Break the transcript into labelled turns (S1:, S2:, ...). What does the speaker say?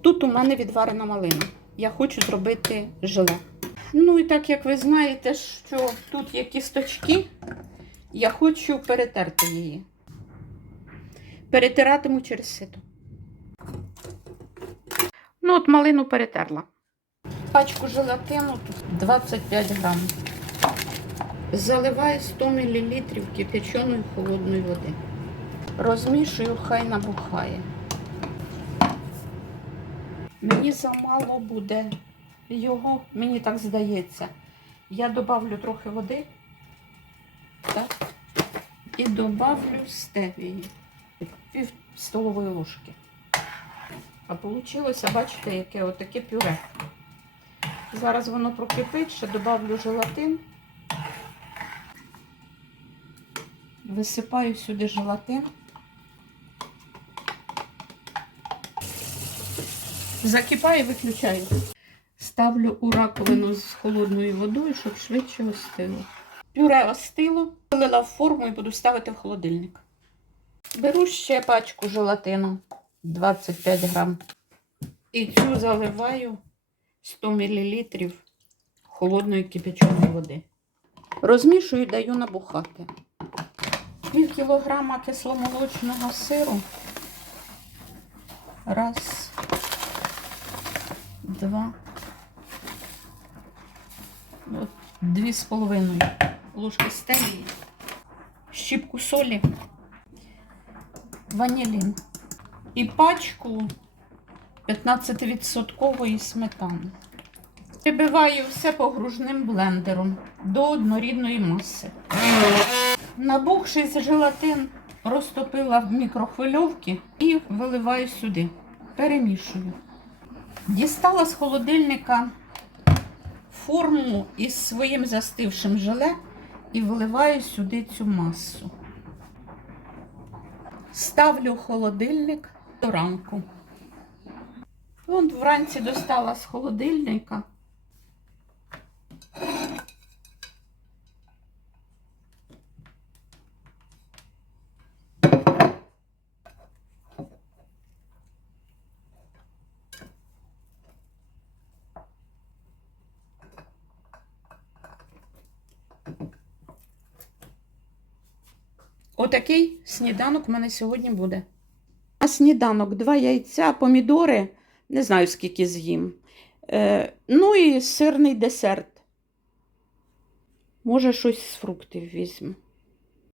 S1: Тут у мене відварена малина. Я хочу зробити желе. Ну і так як ви знаєте, що тут є кісточки, я хочу перетерти її. Перетиратиму через сито. Ну, от малину перетерла. Пачку желатину тут 25 грам. Заливаю 100 мл кипяченої холодної води. Розмішую, хай набухає. Мені замало буде його, мені так здається. Я добавлю трохи води. Так. І добавлю стевії. Пів столової ложки. А вийшло, бачите, яке отаке пюре. Зараз воно прокипить, ще добавлю желатин. Висипаю сюди желатин. Закипаю виключаю. Ставлю у раковину з холодною водою, щоб швидше остило. Пюре остило, вилила в форму і буду ставити в холодильник. Беру ще пачку желатину 25 грам. І цю заливаю 100 мл холодної кипяченої води. Розмішую і даю набухати. Пів кілограма кисломолочного сиру. Раз, два. Дві з половиною ложки стевії, щіпку солі, ванілін і пачку 15% сметани. Прибиваю все погружним блендером до однорідної маси. Набухший желатин розтопила в мікрохвильовці і виливаю сюди. Перемішую. Дістала з холодильника форму із своїм застившим желе і виливаю сюди цю масу. Ставлю холодильник до ранку. Вон вранці достала з холодильника. Отакий сніданок в мене сьогодні буде. А сніданок два яйця, помідори, не знаю скільки з'їм. Е, ну і сирний десерт. Може, щось з фруктів візьму.